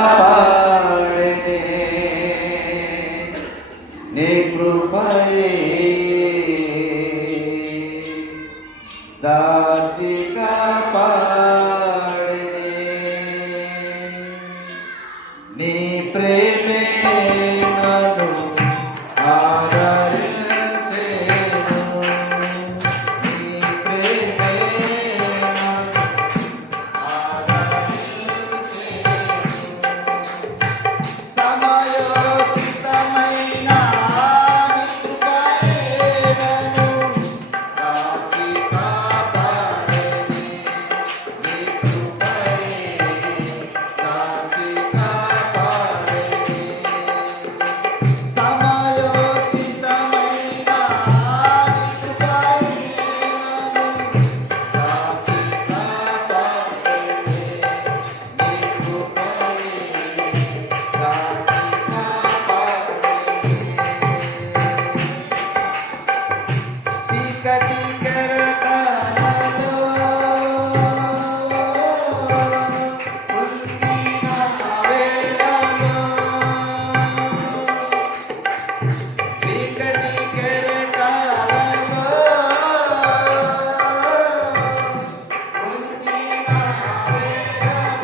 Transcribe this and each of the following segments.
కాపాడెనే నీ కృపయే దాచి కాపాడెనే నీ ప్రేమే నన్ను ఆదరించెను నీ ప్రేమే నన్ను సమయోచితమైన కృపయేనను దాచి కాపాడెనే నీ కృపయే దాచి కాపాడెనే సమయోచితమైన కృపయేనను దాచి కాపాడెనే నీ కృపయే చీకటి కెరటాలలో ఉండిన వేళలో చీకటి కెరటాలలో ఉండిన వేళలో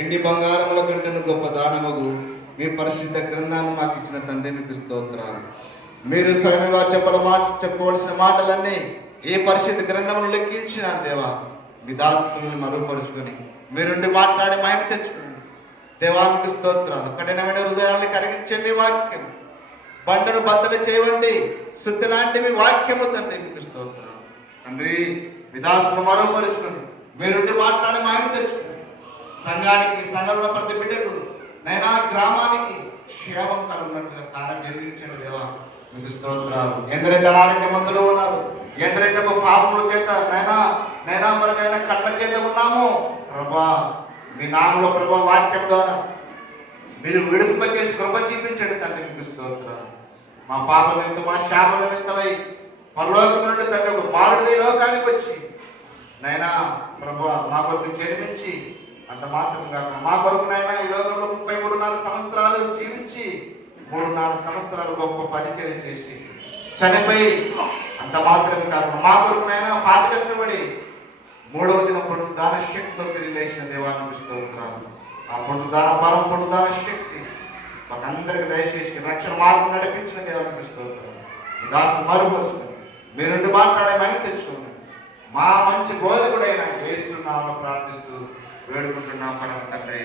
ఎండి బంగారముల కంటను గొప్ప దానముగు మీ పరిశుద్ధ గ్రంథాన్ని మాకు ఇచ్చిన తండ్రి మీకు స్తోత్రాలు. మీరు స్వయంగా చెప్పవలసిన మాటలన్నీ ఈ పరిశుద్ధ గ్రంథములు లెక్కించిన దేవా మీ దాసులను మరుగుపరుచుకొని మీరుండి మాట్లాడి మహిమ తెచ్చుకోండి. దేవానికి స్తోత్రాలు. కఠినమైన హృదయాన్ని కరిగించే మీ వాక్యం, బండను బద్దలు చేయండి శుద్ధి లాంటి మీ వాక్యము తండ్రి మీకు స్తోత్రాలు. తండ్రి మీ దాసులను మరుగుపరుచుకొని మీరుండి మాట్లాడి మహిమ తెచ్చుకోండి. సంఘానికి, సంఘంలో ప్రతి బిడ్డకు నైనా గ్రామానికి క్షేమం కలుగునట్లుగా కార్యం జరిగించండి దేవా మీకు స్తోత్రాలు. ఎందరైతే ఆరోగ్యవంతులు ఉన్నారు ఎందరైతే పాపముల చేత నైనా మరినైనా కట్ల చేత ఉన్నాము ప్రభా, మీ నామములో ప్రభా వాక్యం ద్వారా మీరు విడుపుమ చేసి కృప చూపించండి తండ్రి. మీకు స్తోత్రాలు. మా పాప నిమిత్తం, మా శాప నిమిత్తమై పరలోకం నుండి తండ్రి ఒక బాలుడు ఈ లోకానికి వచ్చి నైనా ప్రభా మా కొరకు జన్మించి అంత మాత్రం కాక మా కొరకు నైనా ఈ లోకంలో 33.5 సంవత్సరాలు జీవించి 3.5 సంవత్సరాలు గొప్ప పరిచయం చేసి చనిపోయి అంత మాత్రం కాకుండా మా కొరకునైనా పాతిపెత్తబడి 3వ దినం పునరుద్ధాన శక్తితో తిరిగి లేచిన దేవానికి స్తోత్రాలు. ఆ పునరుద్ధాన బలం, పునరుద్ధాన శక్తి మాకందరికి దయచేసి రక్షణ మార్గం నడిపించిన దేవానికి స్తోత్రాలు. ఈ దాసు మరుపరుచుకొని మీ నుండి మాట్లాడే మహిమ తెచ్చుకోండి. మా మంచి బోధకుడైన యేసు నామములో ప్రార్థిస్తూ వేడుకుంటున్నాం పరమ తండ్రి.